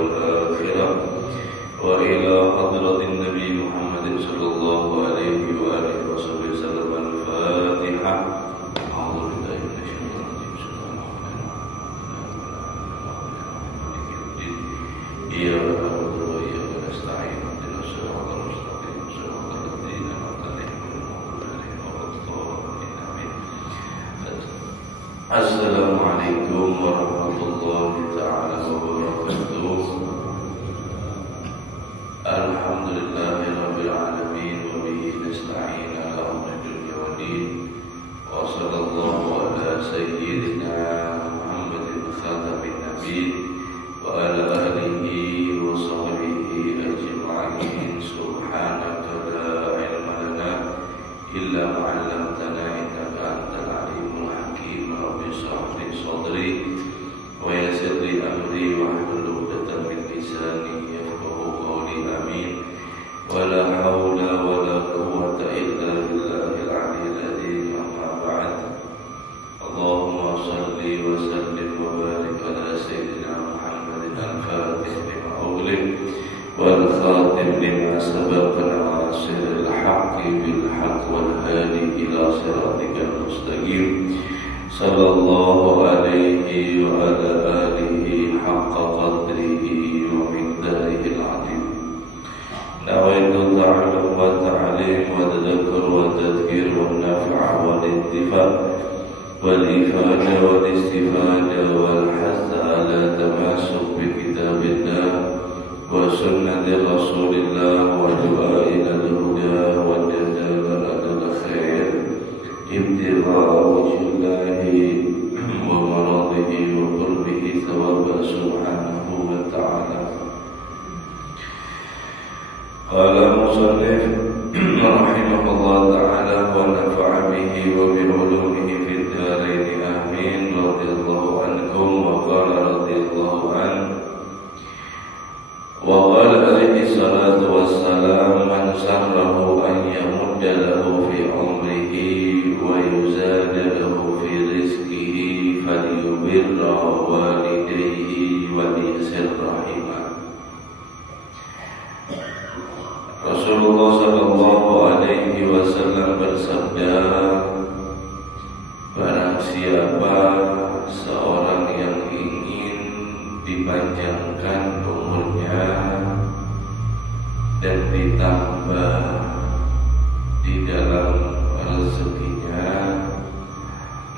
والآخرة وإلى حضرة النبي محمد صلى الله عليه وآله وسلم. الفاتحة. أعوذ بالله من الشيطان الرجيم. بسم الله الرحمن الرحيم. إياك نعبد وإياك نستعين اهدنا الصراط المستقيم صراط الذين أنعمت عليهم غير المغضوب عليهم ولا الضالين آمين. السلام عليكم ورحمة الله تعالى وبركاته. Alhamdulillahi rabbil alamin wa bihi nasta'in ala umuri dunya waddin wa sallallahu ala sayyidina Muhammadin khatamin nabiyyin wa ala alihi wa sahbihi ajma'in. Subhanaka la ilma lana illa ma 'allamtana innaka antal alimul hakim. Rabbi shrah li sadri wa yassir li amri wahlul 'uqdatam min lisani آمين. ولا حول ولا قوة إلا بالله العلي العظيم. أما بعد. اللهم صل وسلم وبارك على سيدنا محمد الفاتح لما أغلق والخاتم لما سبق ناصر الحق بالحق والهادي إلى صراطك المستقيم صلى الله عليه وعلى آله حق قدره ومقداره العظيم. نويت التعلم والتعليم والتذكر والتذكير والنفع والانتفاع والإفادة والاستفادة والحث على تماسك بكتاب الله وسنة رسول الله ودعاء إلى الهدى والجزاء على الخير ابتغاء وجه الله ومراضه وقربه ثوابه سبحانه وتعالى. قال المصنف رحمه الله تعالى ونفع به وبعلومه في الدارين آمين. رضي الله عنكم. وقال رضي الله عنه وقال عليه الصلاة والسلام من سره أن يمد له في عمره ويزاد له في رزقه فليبر والديه وليصل رحمه. Rasulullah sallallahu alaihi wasallam bersabda, barang siapa seorang yang ingin dipanjangkan umurnya dan ditambah di dalam rezekinya,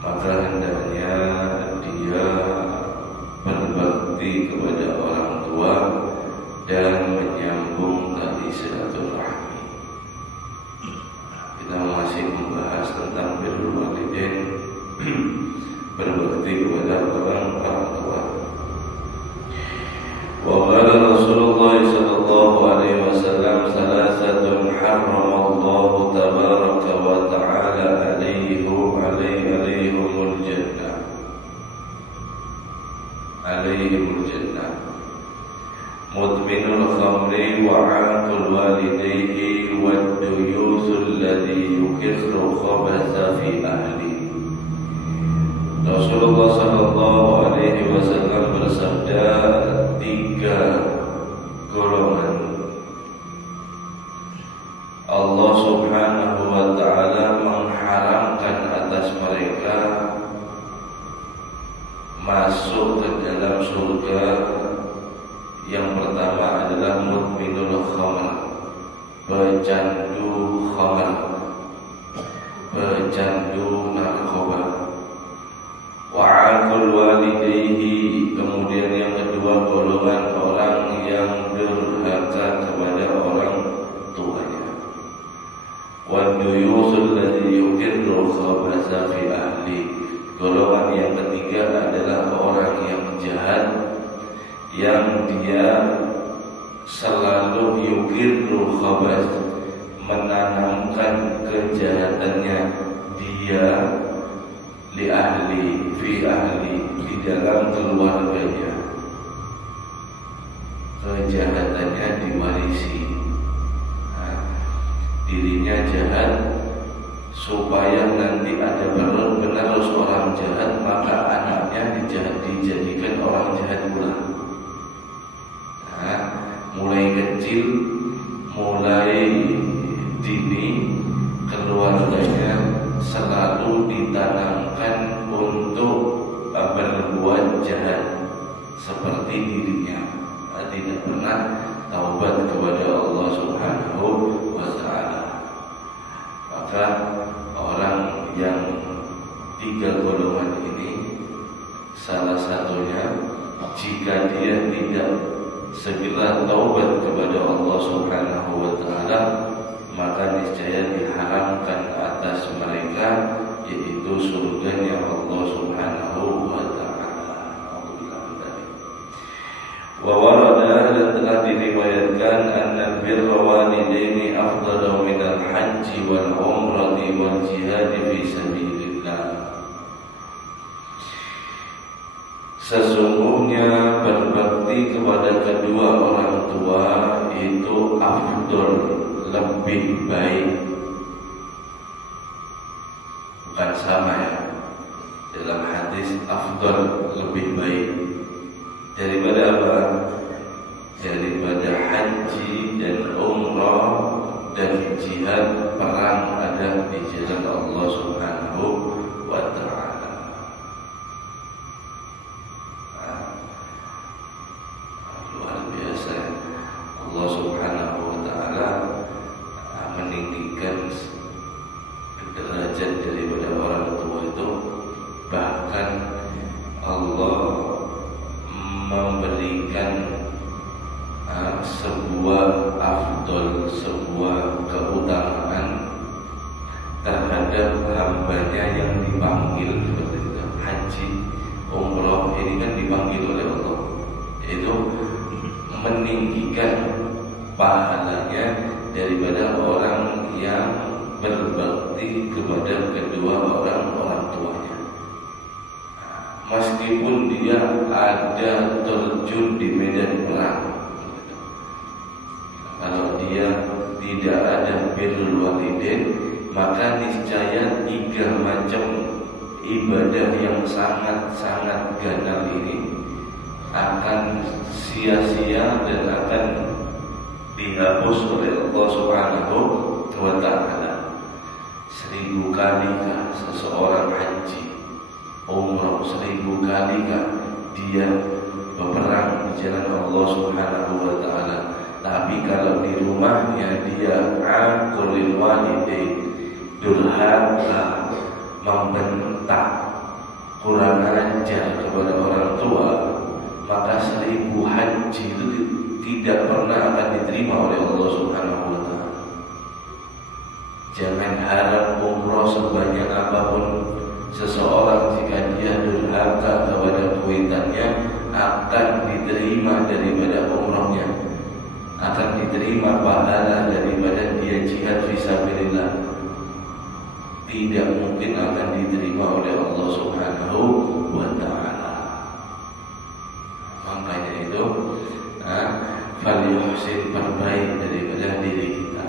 maka hendaknya dia berbakti kepada orang tua dan menyambung tali silaturahmi. Kita masih membahas tentang birrul walidain, berbakti kepada orang tua. Wa qala Rasulullah sallallahu alaihi wasallam salasatun harramallahu tabaraka wa ta'ala alaihimul jannah. Mudminul khamri wa 'aqul walidayhi wad duyusul ladzi yukirru khabasa fi ahli. Rasulullah sallallahu alaihi wasallam bersabda, 3 golongan Allah Subhanahu wa ta'ala mengharamkan atas mereka masuk ke dalam surga. Yang pertama adalah mudminul khamr, pecandu khamr, pecandu narkoba. Wa 'aqul walidayhi, kemudian yang kedua golongan orang yang durhaka kepada orang tuanya. Wa duyusul ladzi yukirru khabasa fi ahli, golongan yang ketiga adalah orang yang jahat, yang dia selalu yukirru khabas, menanamkan kejahatannya dia li ahli fi ahli, di dalam keluarganya. Kejahatannya diwarisi. Dirinya jahat supaya nanti ada penerus orang jahat, maka anaknya dijadikan orang jahat pula. kecil mulai dini keluarganya selalu ditanamkan untuk berbuat jahat seperti dirinya, tidak pernah taubat kepada Allah Subhanahu wa ta'ala. Maka orang yang 3 golongan ini, salah satunya jika dia tidak segera taubat kepada Allah Subhanahu wa ta'ala, maka niscaya diharamkan atas mereka yaitu surganya Allah Subhanahu wa ta'ala. Wa warada, dan telah diriwayatkan anna birra walidaini afdalu minal haji wal umrati wal jihad fi sabilillah. Sesungguhnya berbakti kepada kedua orang tua itu afdal, lebih baik. Bukan sama ya, dalam hadis afdal lebih baik daripada apa? Daripada haji dan umrah dan jihad, perang ada di jalan Allah Subhanahu wa ta'ala. Luar biasa, Allah Subhanahu wa ta'ala meninggikan derajat daripada orang tua itu. Bahkan Allah memberikan sebuah afdol, sebuah keutamaan terhadap hambanya yang dipanggil seperti itu. Haji, umrah ini kan dipanggil oleh Allah, itu meninggikan pahalanya daripada orang yang berbakti kepada kedua orang tuanya. Meskipun dia ada terjun di medan perang, kalau dia tidak ada birrul walidain, maka niscaya 3 macam ibadah yang sangat-sangat ganas ini akan sia-sia dan akan dihapus oleh Allah Subhanahu wa ta'ala. 1000 kalikah seseorang haji, umrah, 1000 kalikah dia berperang di jalan Allah Subhanahu wa ta'ala. Tapi kalau di rumahnya dia aqulil walidain, durhaka, membentak, kurang ajar kepada orang tua, maka 1000 haji itu tidak pernah akan diterima oleh Allah Subhanahu wa ta'ala. Jangan harap umrah sebanyak apapun seseorang, jika dia durhaka kepada kuitannya, akan diterima daripada umrahnya, akan diterima pahala daripada dia jihad fisabilillah. Tidak mungkin akan diterima oleh Allah Subhanahu wa ta'ala. Makanya itu falyuhsin, perbaik daripada diri kita.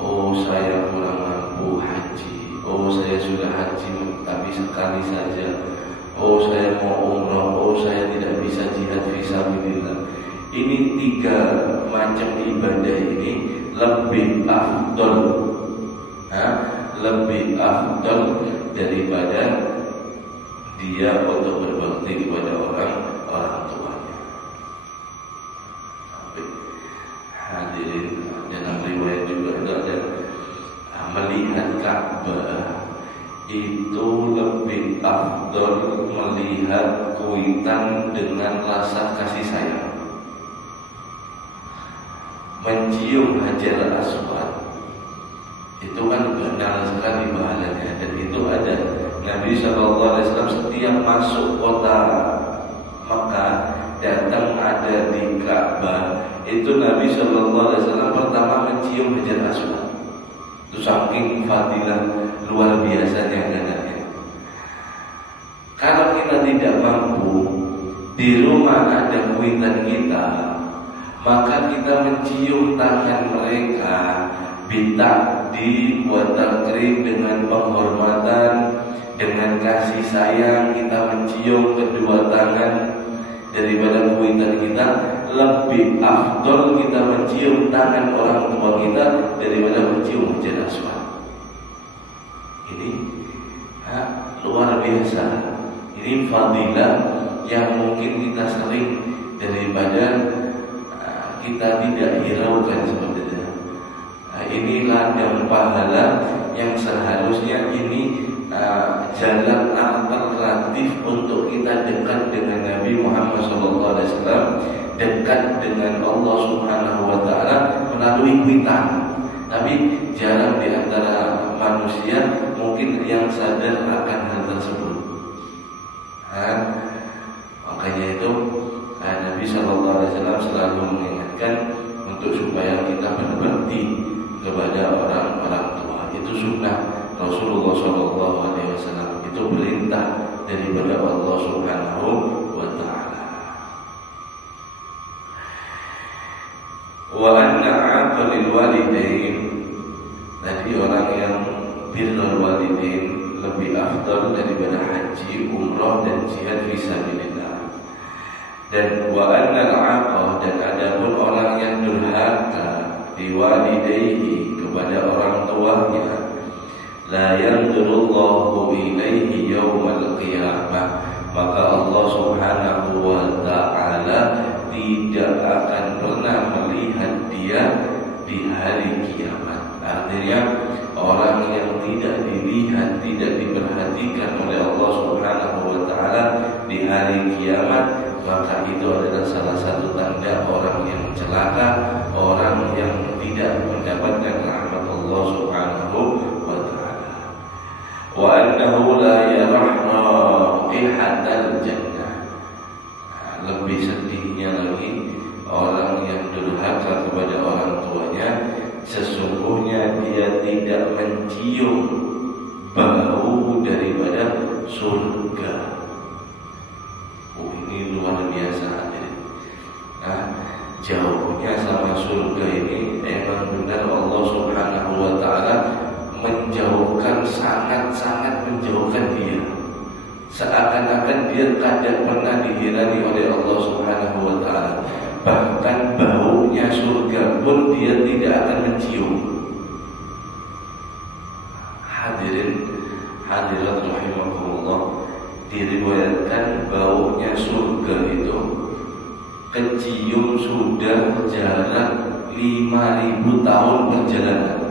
Oh, saya kurang mampu haji. Oh, saya sudah haji tapi sekali saja. Oh, saya mau umrah. Oh, saya tidak bisa jihad fisabilillah. Ini 3 macam ibadah ini lebih afdol, lebih afdol daripada dia untuk berbakti kepada orang tuanya. Hadirin, dalam riwayat juga ada melihat Ka'bah itu lebih afdol melihat kuitan dengan rasa kasih sayang. Mencium Hajar Aswad itu kan benar sekali pahalanya, dan itu ada Nabi SAW setiap masuk kota Makkah, datang ada di Ka'bah, itu Nabi SAW pertama mencium Hajar Aswad. Itu saking fadilah luar biasanya katanya. Kalau kita tidak mampu, di rumah ada kuitan kita, maka kita mencium tangan mereka, bitakdim wa takrim, dengan penghormatan, dengan kasih sayang. Kita mencium kedua tangan daripada kuitan kita, lebih afdol kita mencium tangan orang tua kita daripada mencium Hajar Aswad. Ini luar biasa. Ini fadilah yang mungkin kita sering daripada kita tidak hiraukan seperti itu. Ini ladang pahala yang seharusnya ini jalan alternatif untuk kita dekat dengan Nabi Muhammad SAW, dekat dengan Allah Subhanahu Wa Taala melalui kuitan. Tapi jarang di antara manusia mungkin yang sadar akan hal tersebut. Makanya itu Nabi SAW selalu mengingatkan untuk supaya kita berbakti kepada orang-orang tua. Itu sunnah Rasulullah SAW, itu perintah daripada Allah Subhanahu Wa Taala. Wa anna 'aqlil walidain, tadi orang yang birrul walidain lebih afdal daripada haji, umrah dan jihad fisabilillah. Dan wa anna al-'aqah, dan adapun orang yang durhaka diwalidayhi, kepada orang tuanya, la yanzurullahu ilaihi yaumal qiyamah, maka Allah Subhanahu Wa Taala tidak akan pernah melihat dia di hari kiamat. Artinya orang yang tidak dilihat, tidak diperhatikan oleh Allah Subhanahu Wa Taala di hari kiamat, maka itu adalah salah satu tanda orang yang celaka, orang yang tidak mendapatkan rahmat Allah Subhanahu Wa Taala. Wa annahu la yarahna ihatal jannah. Lebih sedihnya lagi, orang yang durhaka kepada orang tuanya, sesungguhnya dia tidak mencium bau daripada surga. Ini luar biasa. Jauhnya sama surga ini memang benar Allah Subhanahu Wa Taala menjauhkan, sangat-sangat menjauhkan dia. Seakan-akan dia tidak pernah dihirani oleh Allah Subhanahu Wa Taala. Bahkan baunya surga pun dia tidak akan mencium. Hadirin hadirat rahimakumullah, diriwayatkan baunya surga itu kecium sudah jarak 5.000 tahun perjalanan.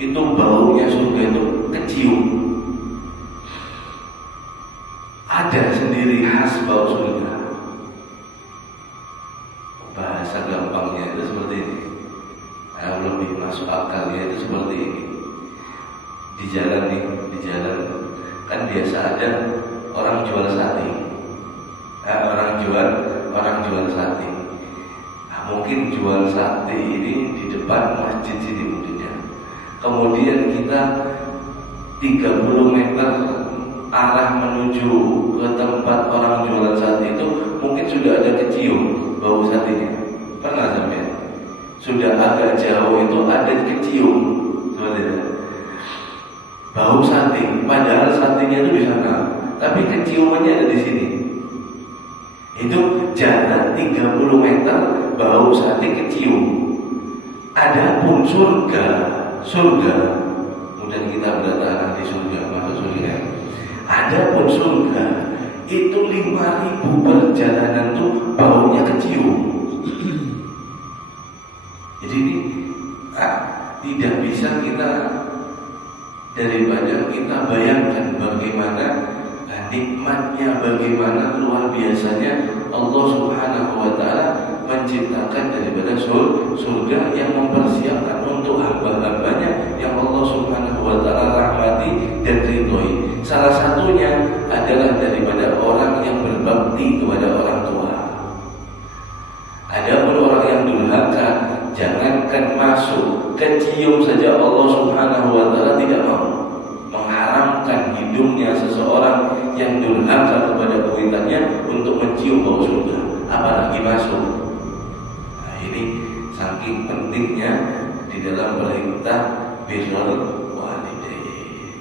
Itu baunya surga itu kecium. Ada sendiri khas bau surga. Bahasa gampangnya itu seperti ini. Lebih masuk akalnya itu seperti ini. Di jalan nih, di jalan kan biasa ada orang jual sate. Orang jual sate. Mungkin jual sate ini di depan masjid sini mungkinnya. Kemudian kita 30 meter arah menuju ke tempat orang jualan sate itu mungkin sudah ada kecium bau satenya. Pernah sampai? Sudah agak jauh itu ada kecium seperti itu. Bau sate, padahal satenya itu di sana, tapi keciumannya ada di sini. Itu jarak 30 meter bau sate kecium. Adapun surga, kemudian kita berada di surga, masuk surga. Adapun surga itu 5.000 perjalanan tuh baunya kecium. Jadi ini tidak bisa kita, daripada kita bayangkan bagaimana nikmatnya, bagaimana luar biasanya Allah Subhanahu Wa Taala menciptakan daripada surga yang mempersiapkan untuk hamba-hambanya yang Allah Subhanahu Wa Taala rahmati dan ridhoi. Salah satunya adalah daripada orang yang berbakti kepada orang tua. Adapun orang yang durhaka, jangankan masuk, kecium saja Allah Subhanahu Wa Taala tidak mau, mengharamkan hidungnya seseorang yang durhaka kepada kuitannya untuk mencium bau surga, apalagi masuk. Nah, ini saking pentingnya di dalam perintah birrul walidain.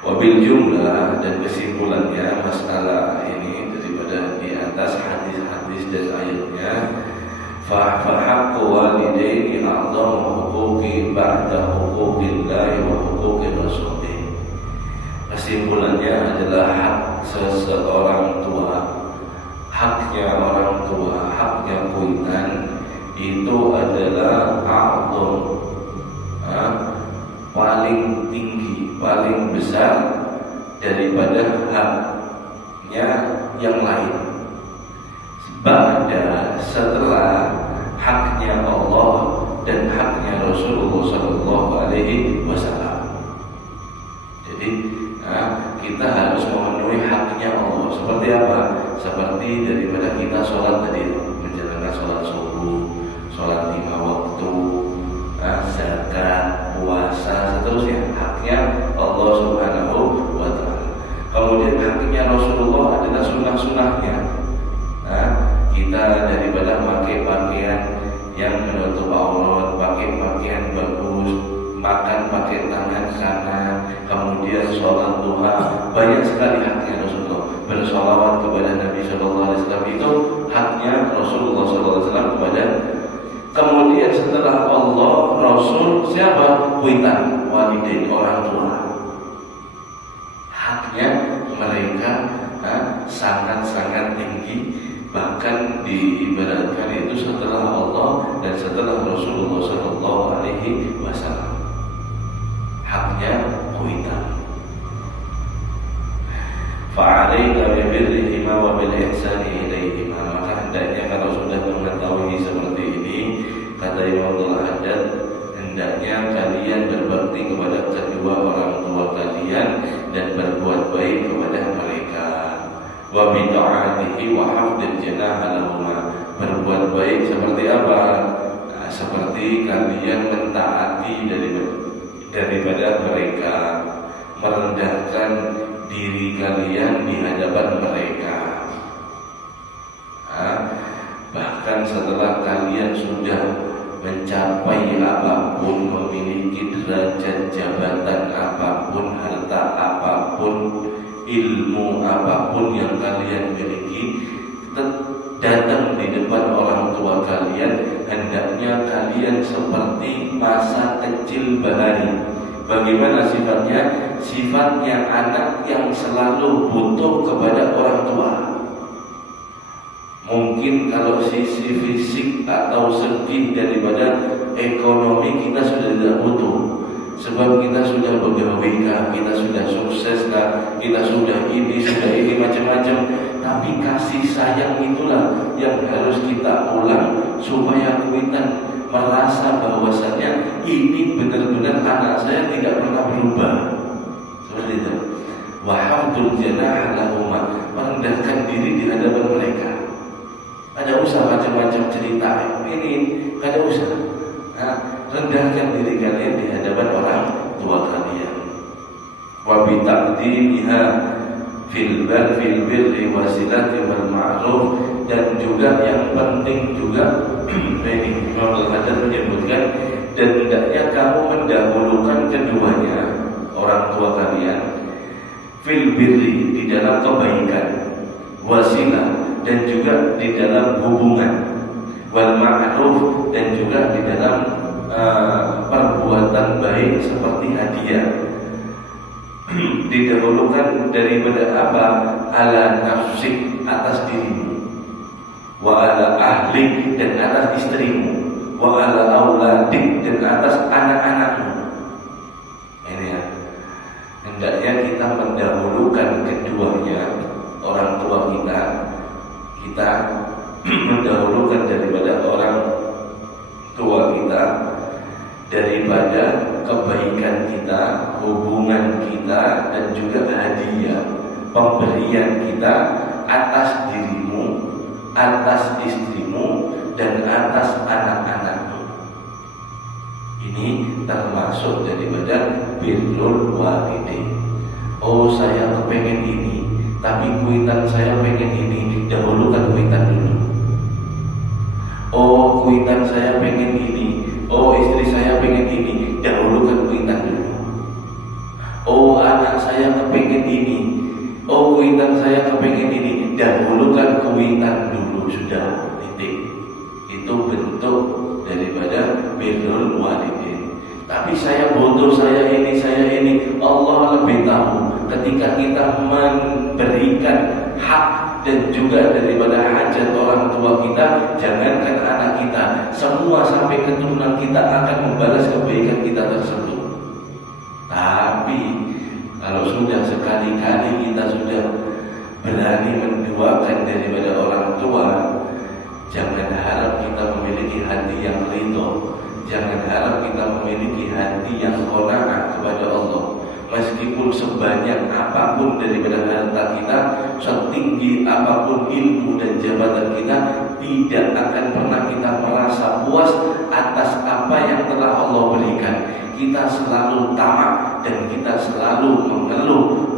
Wa Wabil jumlah, dan kesimpulannya masalah ini daripada di atas hadis-hadis dan ayatnya, fa haqqu walidaini a'dhamu huquqi ba'da huquqillahi wa huquqir rasulih. Kesimpulannya adalah hak seseorang tua, haknya orang tua, haknya kuitan itu adalah a'dham, paling tinggi, paling besar daripada haknya yang lain. Setelah haknya Allah dan haknya Rasulullah Sallallahu Alaihi Wasallam. Jadi kita harus memenuhi haknya Allah. Seperti apa? Seperti daripada kita sholat tadi, menjalankan sholat subuh, sholat 5 waktu, zakat, puasa, seterusnya. Haknya Allah Subhanahu wa Ta'ala. Kemudian haknya Rasulullah adalah sunnah-sunnahnya. Kita daripada pakai pakaian yang menutup aurat, pakai pakaian bagus, makan pakai tangan kanan, kemudian sholat duha, banyak sekali haknya Rasulullah. Bersolawat kepada Nabi Sallallahu Alaihi Wasallam itu haknya Rasulullah Sallallahu Alaihi Wasallam kepada. Kemudian setelah Allah, Rasul, siapa? Kuitan, walidain, orang tua. Haknya mereka sangat-sangat tinggi. Bahkan diibaratkan itu setelah Allah dan setelah Rasulullah Sallallahu Alaihi Wasallam. Haknya kuitan. Fa'alaika bibirrihima wa bil ihsani ilaihima. Maka hendaknya kalau sudah mengetahui seperti ini, kata Imam Al-Haddad, hendaknya kalian berbakti kepada kedua orang tua kalian dan berbuat baik kepada mereka. Wa bi ta'atihi wa hafdil janaha lahuma. Berbuat baik seperti apa? Seperti kalian mentaati daripada mereka, merendahkan diri kalian di hadapan mereka. Bahkan setelah kalian sudah mencapai apapun, memiliki derajat jabatan apapun, harta apapun, ilmu apapun yang kalian miliki, datang di depan orang tua kalian, hendaknya kalian seperti masa kecil bahari. Bagaimana sifatnya? Sifatnya anak yang selalu butuh kepada orang tua. Mungkin kalau sisi fisik atau segi daripada ekonomi kita sudah tidak butuh, sebab kita sudah bergawe kah, kita sudah sukses kah, kita sudah ini macam-macam. Tapi kasih sayang itulah yang harus kita ulang supaya kita merasa bahwasannya ini benar-benar anak saya tidak pernah berubah. Seperti itu. Wa hafdul janaha lahuma, merendahkan diri di hadapan mereka. Ada usaha macam-macam cerita ini, ada usaha. Rendahkan diri kalian di hadapan orang tua kalian. Wa bi taqdimiha fil birri wasilati wal ma'ruf, dan juga yang penting juga ini Imam Al-Haddad menyebutkan, dan hendaknya kamu mendahulukan keduanya, orang tua kalian, fil birri, di dalam kebaikan, wasilah, dan juga di dalam hubungan, wal ma'ruf, dan juga di dalam perbuatan baik seperti hadiah. Didahulukan daripada apa? Ala nafsik, atas dirimu, wa ala ahlik, dan atas istrimu, wa ala auladik, dan atas anak-anakmu. Ini ya, hendaknya kita mendahulukan keduanya, orang tua kita mendahulukan daripada orang tua kita, daripada kebaikan kita, hubungan kita, dan juga hadiah, pemberian kita atas dirimu, atas istrimu, dan atas anak-anakmu. Ini termasuk daripada birrul walidain. Oh, saya kepengen ini, tapi kuitan saya pengen ini, dahulukan kuitan dulu. Oh, kuitan saya pengen ini, oh istri saya pengen ini, dahulukan kuitan dulu. Oh anak saya kepengen ini, oh kuitan saya kepengen ini, dahulukan kuitan dulu, sudah titik. Itu bentuk daripada birrul walidin. Tapi saya butuh, saya ini, Allah lebih tahu. Ketika kita memberikan hak dan juga daripada hajat orang tua kita, jangankan anak kita, semua sampai keturunan kita akan membalas kebaikan kita tersebut. Tapi kalau sudah sekali-kali kita sudah berani menduakan daripada orang tua, jangan harap kita memiliki hati yang ridho, jangan harap kita memiliki hati yang qanaah kepada Allah. Meskipun sebanyak apapun daripada harta kita, setinggi apapun ilmu dan jabatan kita, tidak akan pernah kita merasa puas atas apa yang telah Allah berikan. Kita selalu tamak dan kita selalu mengeluh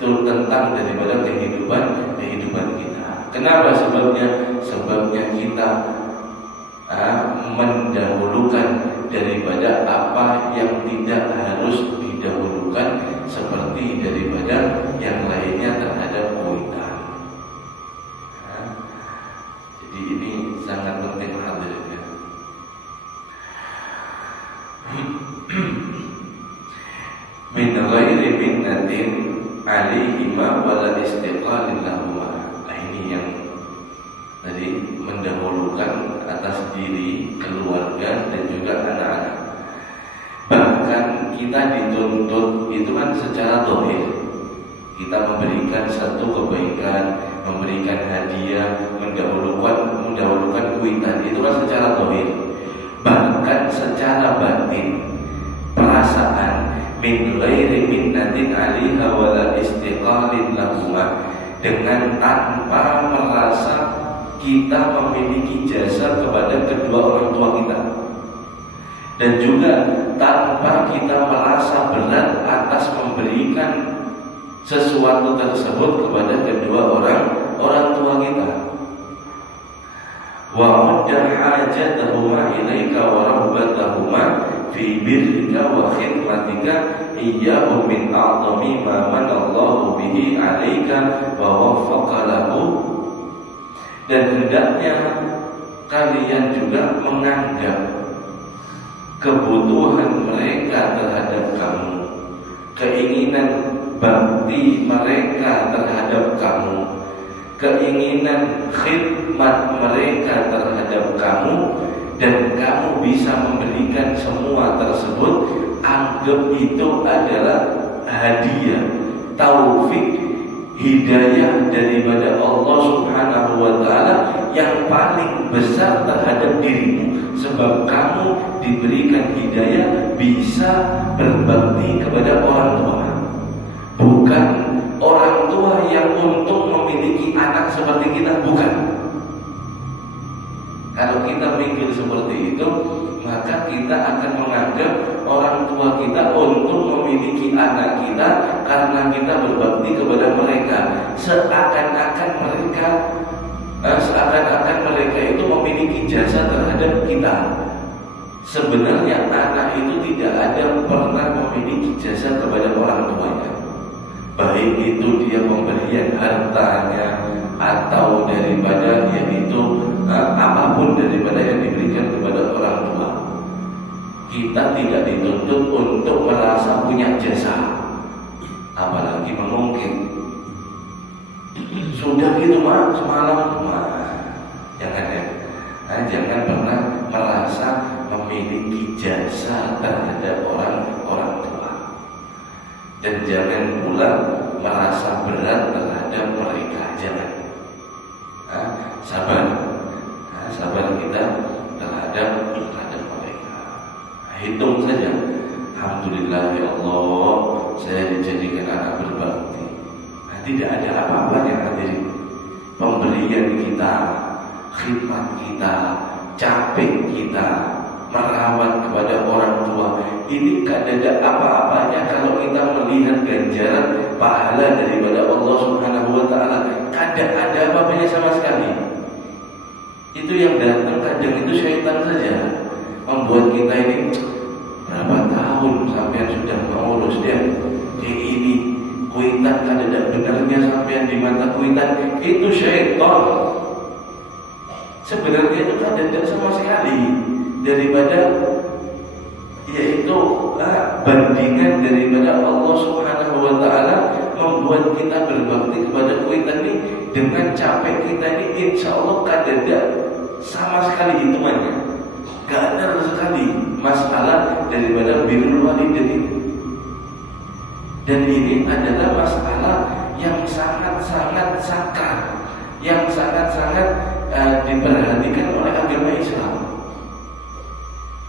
tentang daripada kehidupan kita. Kenapa sebabnya? Sebabnya kita mendahulukan daripada apa yang tidak harus didahulukan, seperti daripada yang lainnya terhadap kuitan. Jadi ini sangat penting hadirin. Min ghairi minnatin alaihima wala istiqlalin lahuma. Ini yang tadi mendahulukan atas diri, keluarga dan juga anak-anak. Bahkan kita dituntut itu kan secara zahir. Kita memberikan satu kebaikan, memberikan hadiah, mendahulukan kuitan, itu kan secara zahir. Bahkan secara batin, perasaan min ghairi minnatin 'alaiha wala istiqlalin lahuma, dengan tanpa merasa kita memiliki jasa kepada kedua orang tua kita, dan juga tanpa kita merasa berat atas memberikan sesuatu tersebut kepada kedua orang tua kita. Wa udda hajatahuma ilaika wa rahbatahuma fi birrika wa khidmatika iyyahum min a'zami ma manallahu bihi 'alaika wa waffaqa lahu. Dan hendaknya kalian juga menganggap kebutuhan mereka terhadap kamu, keinginan bakti mereka terhadap kamu, keinginan khidmat mereka terhadap kamu, dan kamu bisa memberikan semua tersebut, anggap itu adalah hadiah, taufik, hidayah daripada Allah Subhanahu wa ta'ala yang paling besar terhadap dirimu. Sebab kamu diberikan hidayah bisa berbakti kepada orang tua, bukan orang tua yang untuk memiliki anak seperti kita, bukan. Kalau kita mikir seperti itu, maka kita akan menganggap orang tua kita untuk memiliki anak kita karena kita berbakti kepada mereka, seakan-akan mereka itu memiliki jasa terhadap kita. Sebenarnya anak itu tidak ada pernah memiliki jasa kepada orang tuanya, baik itu dia pemberian hartanya atau daripada yaitu apapun daripada yang diberikan kepada orang tua. Kita tidak dituntut untuk merasa punya jasa, apalagi mengungkit. Sudah gitu mak, semalam jangan ya. Jangan pernah merasa memiliki jasa terhadap orang tua, dan jangan pula merasa berat terhadap mereka. Jangan. Sabar kita terhadap mereka. Hitung saja, alhamdulillah ya Allah, saya dijadikan anak berbakti. Tidak ada apa-apanya hadirin. Pemberian kita, khidmat kita, capek kita, merawat kepada orang tua, ini tidak ada apa-apanya kalau kita melihat ganjaran pahala daripada Allah Subhanahu wa ta'ala. Tidak ada apa-apanya sama sekali. Itu yang datang kadang itu syaitan saja, membuat kita ini berapa tahun tahun sampean sudah mengurus dia kayak ini, kuitan kan ada benarnya sampean di mata kuitan, itu syaitan. Sebenarnya itu kan tidak sama sekali daripada yaitu bandingan daripada Allah Subhanahu wa taala membuat kita berbakti kepada kuitan ini dengan capek kita ini, insya Allah kadada sama sekali hitungannya, gak ada sekali masalah daripada birrul walidain ini. Dan ini adalah masalah yang sangat-sangat sakar, yang sangat-sangat diperhatikan oleh agama Islam.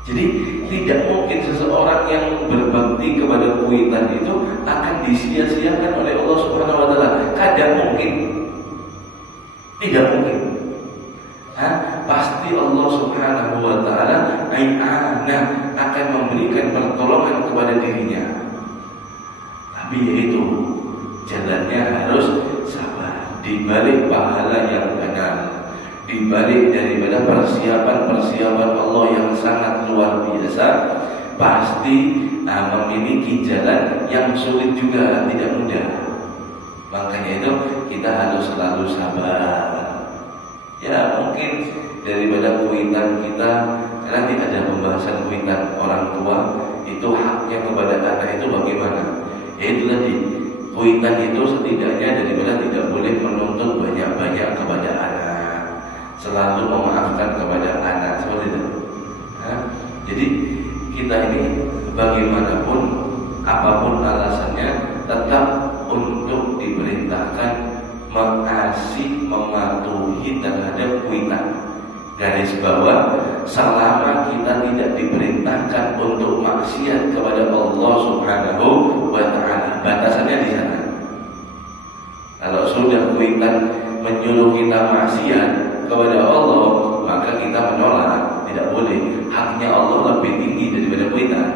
Jadi tidak mungkin seseorang yang berbakti kepada kuitan itu akan disia-siakan oleh Allah Subhanahu wa taala. Kadang mungkin. Tidak mungkin. Pasti Allah Subhanahu wa taala akan memberikan pertolongan kepada dirinya. Tapi yaitu jalannya harus sabar, di balik pahala yang benar, di balik daripada persiapan Allah yang sangat luar biasa, pasti memiliki jalan yang sulit juga, tidak mudah. Makanya itu kita harus selalu sabar. Ya mungkin daripada kuitan kita, karena tidak ada pembahasan kuitan orang tua itu haknya kepada anak itu bagaimana. Ya itu tadi, kuitan itu setidaknya daripada tidak boleh menuntut banyak-banyak kepada anak, selalu memaafkan kepada anak, seperti itu. Jadi kita ini bagaimanapun, apapun alasannya, tetap untuk diperintahkan mengasih, mematuhi terhadap kuitan. Garis bawah, selama kita tidak diperintahkan untuk maksiat kepada Allah Subhanahu wa taala, batasannya di sana. Kalau sudah kuitan menyuruh kita maksiat kepada Allah, maka kita menolak, tidak boleh. Haknya Allah lebih tinggi daripada kuitan.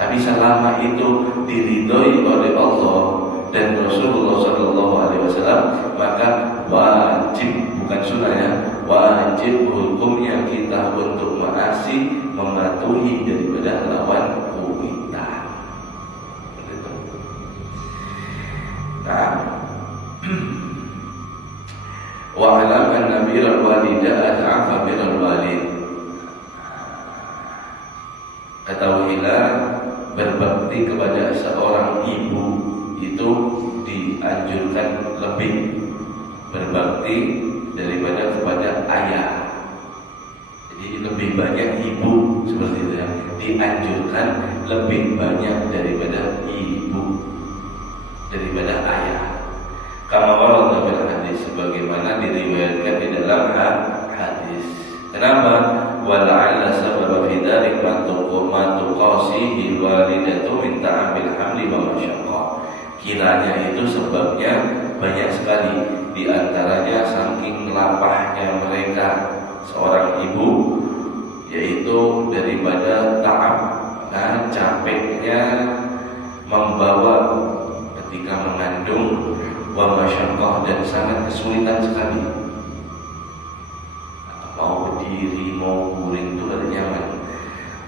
Tapi selama itu diridhoi oleh Allah dan Rasulullah SAW, maka wajib, bukan sunnah ya, wajib hukumnya kita untuk mengasih, mematuhi daripada lawan kuitan. Nah, wa'alam anna birral walida at'afa birral walid. Ketahuilah, berbakti kepada seorang ibu itu dianjurkan lebih berbakti daripada kepada ayah. Jadi lebih banyak ibu, seperti itu ya, dianjurkan lebih banyak daripada ibu, daripada ayah. Kama warada bil hadis, sebagaimana diriwayatkan di dalam hadis. Kenapa? Wala'alla sababa fi dzalik ma tuqasihi walidatu min ta'abil hamli wa masyaqqa. Kiranya itu sebabnya banyak sekali, di antaranya saking lapahnya mereka seorang ibu, yaitu daripada ta'ab, capeknya membawa ketika mengandung, wa masyaqqah, dan sangat kesulitan sekali. Mau berdiri, mau guring itu ada nyaman.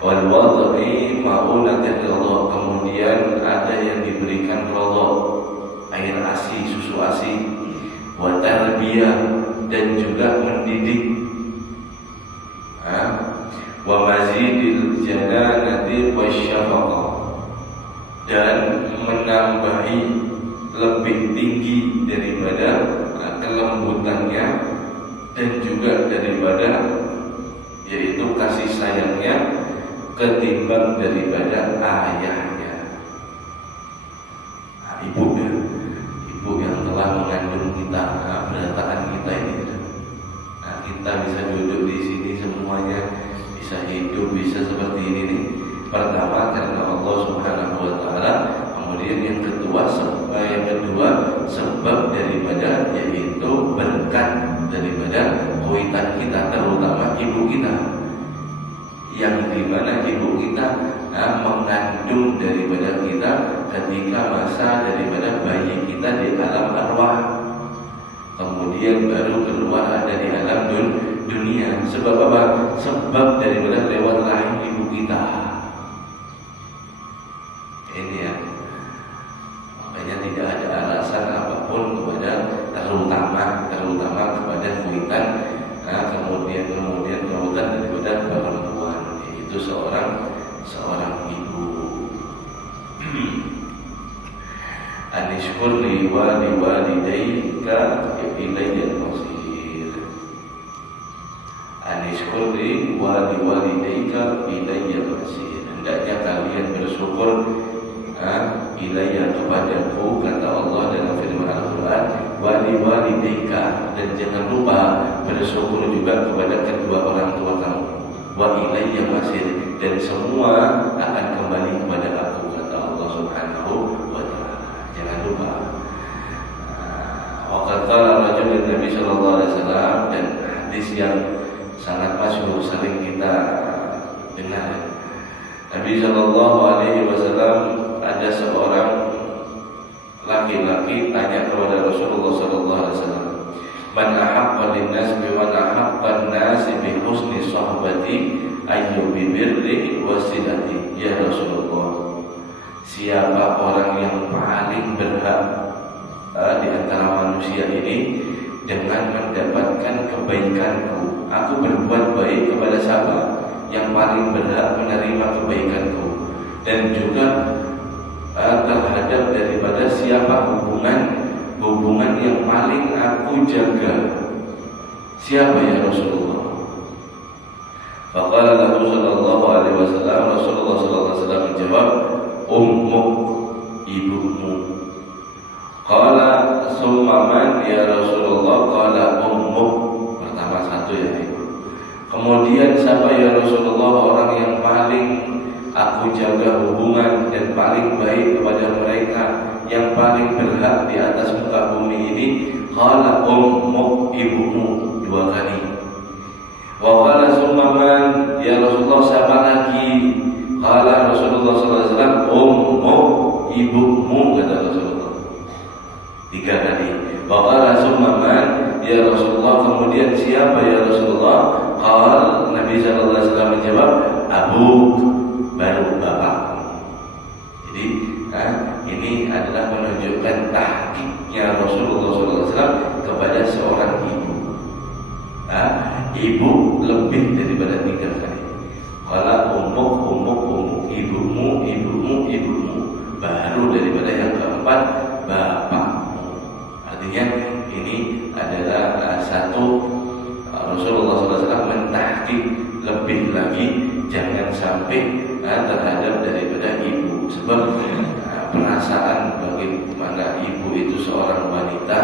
Wal wad'i ma'unatin ridha, kemudian ada yang diberikan ridha, air ASI, susu ASI, wa tarbiyah, dan juga mendidik, wa mazidil jananati wasyafaqah, dan menambahi lebih tinggi daripada kelembutannya, dan juga daripada yaitu kasih sayangnya ketimbang daripada ayahnya. Ibu ya, ibu yang telah mengandung kita, berataan kita ini. Kita bisa duduk di sini semuanya, bisa hidup, bisa seperti ini nih. Pertama karena Allah Subhanahu wa taala, kemudian yang kedua sebab daripada yaitu berkat daripada kuitan kita, terutama ibu kita, yang dimana ibu kita mengandung daripada kita ketika masa daripada bayi kita di alam arwah, kemudian baru keluar ada di alam dunia. Sebab apa? Sebab daripada lewat rahim ibu kita. daripada perempuan, yaitu seorang ibu. Anishkurli wa liwalidayka ilayyal masir. Anishkurli wa liwalidayka ilayyal masir. Hendaknya kalian bersyukur ilayya kepadaku, kata Allah dalam firman Al-Quran, wa liwalidayka, dan jangan lupa bersyukur juga kepada kedua orang tua kamu. Wa ilayya masir, dan semua akan kembali kepada aku, kata Allah Subhanahu wa ta'ala. Jangan lupa. Waqad qala rajulun Nabi sallallahu alaihi wasallam, dan hadis yang sangat masyhur sering kita dengar. Nabi sallallahu alaihi wasallam, ada seorang laki-laki tanya kepada Rasulullah sallallahu alaihi wasallam, "Man ahabba lin-nas bi man ahabba an-nas bi husni sahbati ayyu bi birri wasilati." Ya Rasulullah, siapa orang yang paling berhak di antara manusia ini dengan mendapatkan kebaikanku? Aku berbuat baik kepada siapa yang paling berhak menerima kebaikanku, dan juga terhadap daripada siapa hubungan yang paling aku jaga? Siapa ya Rasulullah? Faqala lahu sallallahu alaihi wasallam, Rasulullah sallallahu alaihi wasallam menjawab, ummuk, ibumu. Qala summa man ya Rasulullah? Qala ummuk. Pertama satu ya ibu. Kemudian siapa ya Rasulullah orang yang paling aku jaga hubungan dan paling baik kepada mereka, yang paling berhak di atas muka bumi ini? Qala ummuk, ibumu, dua kali. Wa qala summa man ya Rasulullah, siapa lagi? Qala Rasulullah sallallahu alaihi wasallam, ummuk, ibumu, kata Rasulullah, tiga kali. Wa qala summa man ya Rasulullah, kemudian siapa ya Rasulullah? Qala Nabi sallallahu alaihi wasallam menjawab, abuk, baru bapak. Jadi ini adalah menunjukkan tahqiqnya Rasulullah SAW kepada seorang ibu. Ibu lebih daripada tiga kali. Kalau umuk, ibumu, baru daripada yang keempat, bapakmu. Artinya ini adalah satu, Rasulullah SAW mentahqiq lebih lagi, jangan sampai terhadap daripada ibu. Sebab perasaan bagaimana ibu itu seorang wanita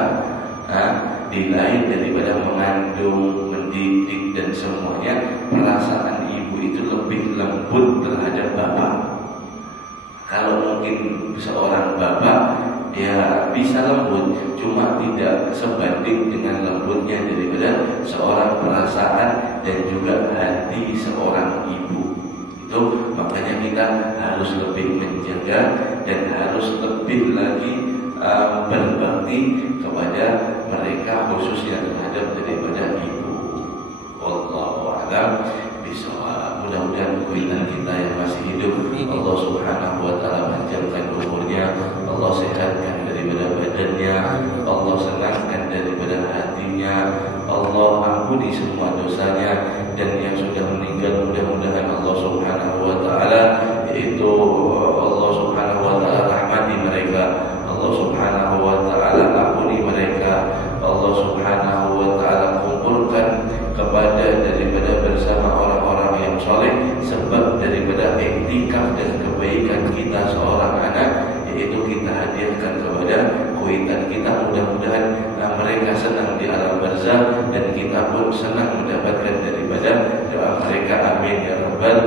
di lain daripada mengandung, mendidik dan semuanya, perasaan ibu itu lebih lembut terhadap bapak. Kalau mungkin seorang bapak ya bisa lembut, cuma tidak sebanding dengan lembutnya daripada seorang perasaan dan juga hati seorang ibu. Itu makanya kita harus lebih menjaga dan harus lebih lagi berbakti kepada mereka, khususnya terhadap daripada ibu. Wallahu a'lam bishawab. Mudah-mudahan kuitan kita yang masih hidup Allah Subhanahu wa taala panjangkan umurnya, Allah sehatkan daripada badannya, Allah senangkan daripada hatinya, Allah ampuni semua dosanya, dan yang sudah meninggal mudah-mudahan Allah Subhanahu wa taala, yaitu Allah Subhanahu wa taala rahmati mereka, Allah Subhanahu wa taala ampuni mereka, Allah Subhanahu wa taala kumpulkan kepada daripada bersama orang-orang yang soleh, sebab daripada iktikaf dan kebaikan kita seorang anak, yaitu kita hadiahkan kepada kuitan kita. Mudah-mudahan mereka senang di alam barzakh dan kita pun senang mendapatkan daripada doa mereka. Amin ya rabbal